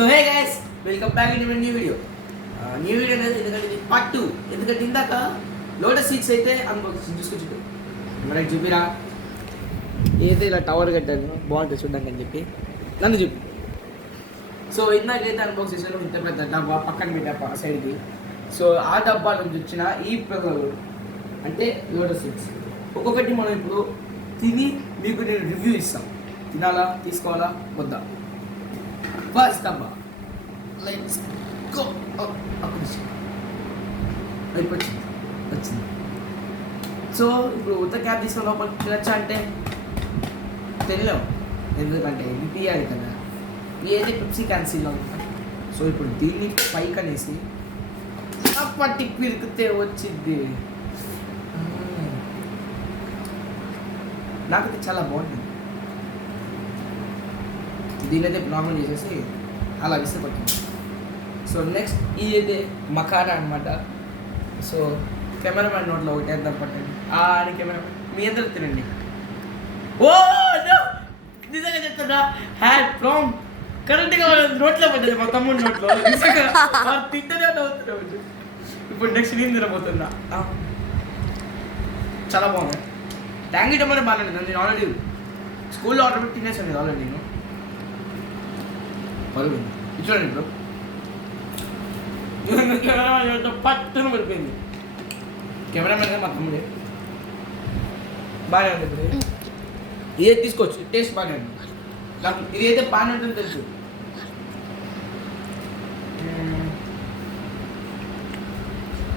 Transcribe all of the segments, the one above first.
So hey guys, welcome back in new video. New video అనేది ఎందుకంటే ఇది part 2. ఎందుకంటే ఇందాక లోటస్ సీడ్స్ అయితే అన్బాక్సింగ్ చూసుకొచ్చుంటు మనకి చూపిరా. ఏదైతే ఇలా టవర్ కట్టాను బాగుంటుంది చూడడానికి అని చెప్పి నన్ను చూపి. సో ఇందాకైతే అన్బాక్స్ చేశాను, ఇంత పెద్ద డబ్బా పక్కన పెట్టా సైడ్కి. సో ఆ డబ్బా నుంచి వచ్చిన ఈ ప్రకారం అంటే లోటస్ సీడ్స్ ఒక్కొక్కటి మనం ఇప్పుడు తిని మీకు నేను రివ్యూ ఇస్తాను. తినాలా, తీసుకోవాలా, వద్దా. ఫస్ట్ డబ్బా లెట్స్ గో. వచ్చింది. సో ఇప్పుడు ఉత్త క్యాబ్ తీసుకుని లోపలికి తినచ్చా అంటే తెలియలేము, ఎందుకంటే ఇది తీయాలి కదా. ఇదైతే పెప్సీ క్యాన్సిల్లో ఉంటుంది. సో ఇప్పుడు దీన్ని పైకి అనేసి అప్పటి పిరికితే వచ్చింది. నాకైతే చాలా బాగుంటుంది. దీనైతే నార్మల్ చేసేసి అలా విసిరిపట్టింది. సో నెక్స్ట్ ఇదైతే మకానా అనమాట. సో కెమెరామ్యాన్ నోట్లో ఒకటి వేద్దాం పట్టండి. అని కెమెరామ్యాన్ మీ అందరూ తినండి. ఓ నిజంగా చెప్తున్నా, హ్యాడ్ ఫ్రమ్ కరెక్ట్గా నోట్లో పడ్డది, మా తమ్ముడు నోట్లో. నిజంగా తింటనే అవుతున్నాడు. ఇప్పుడు నెక్స్ట్ నేను తినబోతున్నా. చాలా బాగుంది. ట్యాంగీ టమాటో బాగానే. నేను ఆల్రెడీ స్కూల్లో ఆర్డర్ పెట్టి తినేసాను ఆల్రెడీ. నేను చూడండి బ్రో, పట్టును పడిపోయింది. కెమెరామెన్ మా తమ్ముడే. బాగానే ఉంది. ఇప్పుడు ఇదే తీసుకోవచ్చు, టేస్ట్ బాగానే ఉంది. నాకు ఇది అయితే బాగానే ఉంటుందని తెలుసు.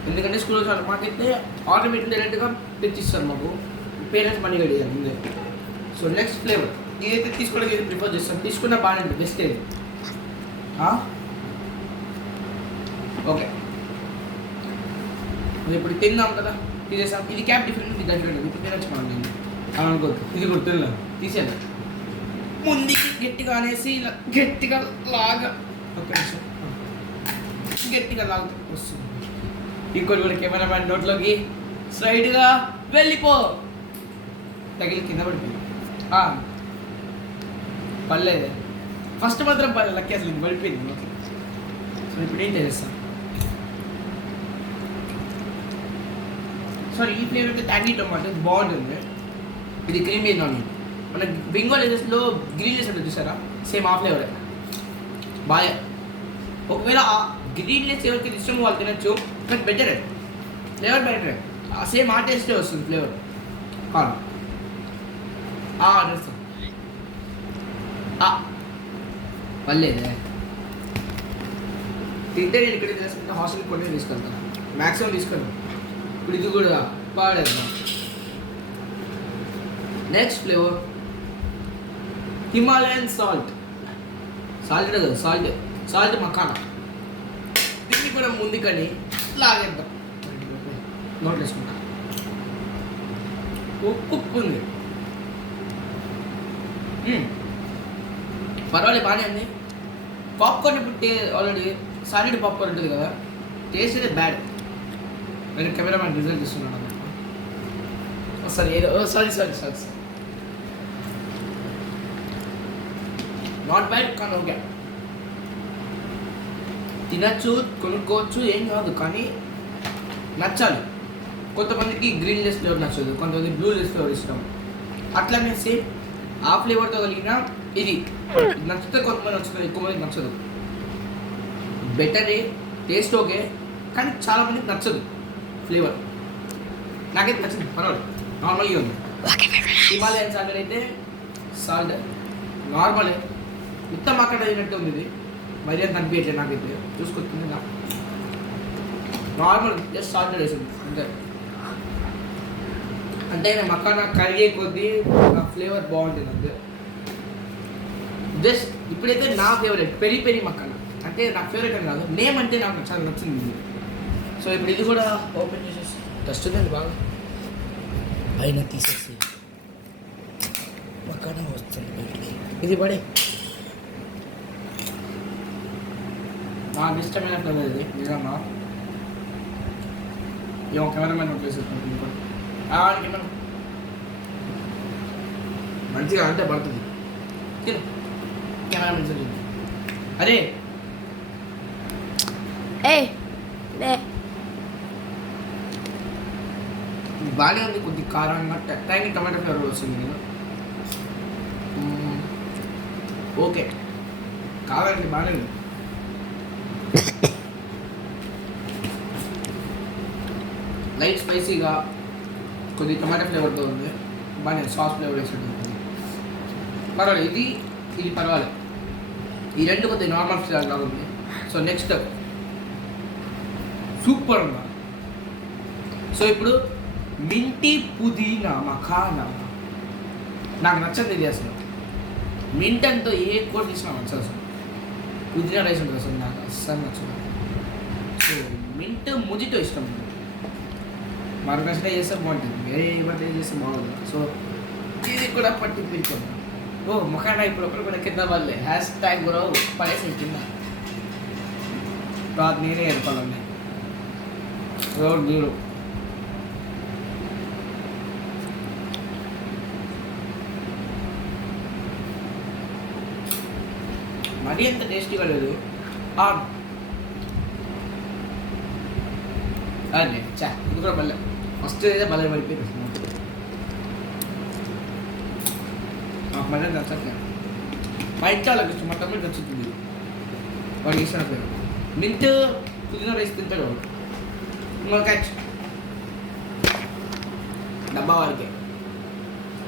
ఎందుకంటే స్కూల్లో చాలా మాకైతే ఆర్డర్ పెట్టిన డైరెక్ట్గా తెచ్చిస్తారు మాకు. పేరెంట్స్ మనీ కడిగారు ముందే. సో నెక్స్ట్ ఫ్లేవర్ ఇదైతే తీసుకోవడానికి ఇది ప్రిఫర్ చేస్తాను. తీసుకున్న బాగానే ఉంటుంది, బెస్ట్ ఏది. ఓకే, ఇప్పుడు తిందాం కదా, తీసేసాం. ఇది క్యాప్ డిఫరెంట్, ఇది డిఫరెంట్. ఇప్పుడు తినొచ్చు మనం. నేను అనుకోద్దు, ఇది కూడా తినలేం, తీసేద్దాం. ముందుకి గట్టిగా అనేసి ఇలా గట్టిగా లాగా, ఓకే గట్టిగా లాగా వస్తుంది. ఇంకోటి కూడా కెమెరామ్యాన్ నోట్లోకి స్ట్రైట్గా వెళ్ళిపో. తగిలి కింద పడిపోయింది. పర్లేదు, ఫస్ట్ మాత్రం పర్లేదు. లక్కీ అసలు ఇది పడిపోయింది. సో ఇప్పుడు ఏం చేస్తాం. సారీ, ఈ ఫ్లేవర్ అయితే ట్యాంగీ టొమాటో బాగుంటుంది. ఇది క్రీమీ ఆనియన్. మన బింగో లెసెస్లో గ్రీన్ లెస్ ఉంటుంది చూసారా, సేమ్ ఆ ఫ్లేవర్ బాగా. ఒకవేళ ఆ గ్రీన్ లెస్ ఎవరికి ఇష్టం వాళ్ళు తినచ్చు, but better flavour better. Same ఆ టేస్టే వస్తుంది ఫ్లేవర్. పర్లేదే, తింటే నేను ఇక్కడ తీసుకుంటే హాస్టల్కి కొన్ని తీసుకెళ్తాను, మ్యాక్సిమం తీసుకెళ్తాను. ఇప్పుడు ఇది కూడా పాడేద్దాం. Next flavour Himalayan salt. Salt కదా, సాల్ట్ మకానా. దీన్ని కూడా ముందుకని లాగేద్దాం. నోట్ వేసుకుంటా. ఉప్పు ఉంది, పర్వాలేదు, బాగానే ఉంది. పాప్కార్న్ ఇప్పుడు ఆల్రెడీ సాలిడ్ పాప్కార్న్ ఉంటుంది కదా, టేస్ట్ అయితే బ్యాడ్. నేను కెమెరామ్యాన్ రిజల్ట్ ఇస్తున్నాను అన్నమాట. సారీ నాట్ బ్యాడ్, కానీ ఓకే, తినచ్చు, కొనుక్కోవచ్చు, ఏం కాదు. కానీ నచ్చాలి. కొంతమందికి గ్రీన్ లెస్ ఫ్లేవర్ నచ్చదు, కొంతమంది బ్లూ లెస్ ఫ్లేవర్ ఇష్టం. అట్లనే సేమ్ ఆ ఫ్లేవర్తో కలిగిన ఇది నచ్చితే కొంతమంది నచ్చుతుంది, ఎక్కువ మందికి నచ్చదు. బెటరే, టేస్ట్ ఓకే, కానీ చాలా మందికి నచ్చదు ఫ్లేవర్. నాకైతే నచ్చింది, పర్వాలేదు, నార్మల్గా ఉంది. హిమాలయన్ సాల్ట్ అయితే సాల్ట్ నార్మలే, మొత్తం అక్కడ అయినట్టు ఉంది. ఇది మరీ అంత అనిపించట్లేదు నాకైతే. చూసుకొచ్చింది నార్మల్, జస్ట్ సాల్ట్ వేసింది అంతే. అంటే మకానా కరిగే కొద్దీ ఆ ఫ్లేవర్ బాగుంటుంది అంతే. జస్ట్ ఇప్పుడైతే నా ఫేవరెట్ పెరి మకానా అంటే నా ఫేవరెట్ అని కాదు, నేమ్ అంటే నాకు చాలా నచ్చింది. సో ఇప్పుడు ఇది కూడా ఓపెన్ చేసేసి డస్ట్ ఉంది బాగా, పైన తీసేసి మకానా వస్తుంది బయటికి. ఇది పడే నాకు ఇష్టమైన ఫ్లేవర్ ఇది నిజంగా. ఏమో కెమెరామెన్ వచ్చేసి మంచిగా అంటే పడుతుంది. కెమెరామెన్ అరే బాగానే ఉంది, కొద్ది కారంగా ట్యాంగ్ టమాటో ఫ్లేవర్ వస్తుంది నేను. ఓకే కావాలండి, బాగానే ఉంది. లైట్ స్పైసీగా కొద్ది టమాటో ఫ్లేవర్తో ఉంది, బాగానే సాస్ ఫ్లేవర్ వేసి ఉంటుంది. పర్వాలేదు, ఇది పర్వాలేదు. ఈ రెండు కొద్దిగా నార్మల్ ఫ్లేవర్ లాగా ఉంది. సో నెక్స్ట్ సూపర్ ఉందా. సో ఇప్పుడు మింటి పుదీనా మఖానా. నాకు నచ్చదు ఇది అసలు. మింట్ అంతా ఏ కూర తీసినా నచ్చదు అసలు. పుదీనా రైస్ ఉంటుంది అసలు, నాకు అస్సలు నచ్చదు. సో మింట్ ముజితో ఇష్టం. మరొక నచ్చితే చేస్తే బాగుంటుంది, వేరే ఏమంటే చేస్తే బాగుంటుంది. సో ఇది కూడా పట్టి పిలుచుకుంటాం. ఓ మఖానా ఇప్పుడు ఒకరు కూడా కింద వాళ్ళే #, కూడా పడేసి కింద. తర్వాత నేనే ఏర్పాలండి రోడ్ మీరు. మరీ అంత టేస్టీగా లేదు. అదే చా ఇది కూడా భలే, ఫస్ట్ అయితే భలే పడిపోయింది. నాకు మళ్ళీ నచ్చట్లేదు. మా ఇంట్లో వాళ్ళకి ఇష్టం, మా తమ్ముడికి నచ్చుతుంది. వాడికి ఇష్టం పేరు మింట్ పుదీనా రైస్ తింటాడు వాడు. ఇంకో క్యాచ్ డబ్బా వారికి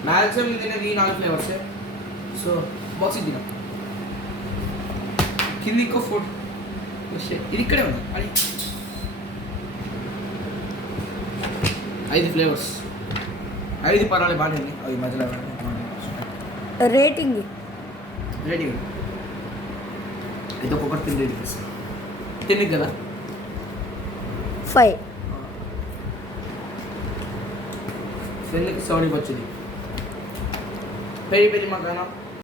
మ్యాక్సిమం తినేది ఈ 4 ఫ్లేవర్సే. సో బాక్స్ తిన్నాం. కింది ఇంకో ఫుడ్ ఇది ఇక్కడే ఉంది. అది 5 ఫ్లేవర్స్, 5 పర్వాలేదు, బాగానే ఉంది. అవి మధ్యలో రేటింగ్ రెడీ అయితే ఒక్కొక్కటి తిండి కదా. 5 10కి 70 వచ్చింది. Peri peri makhana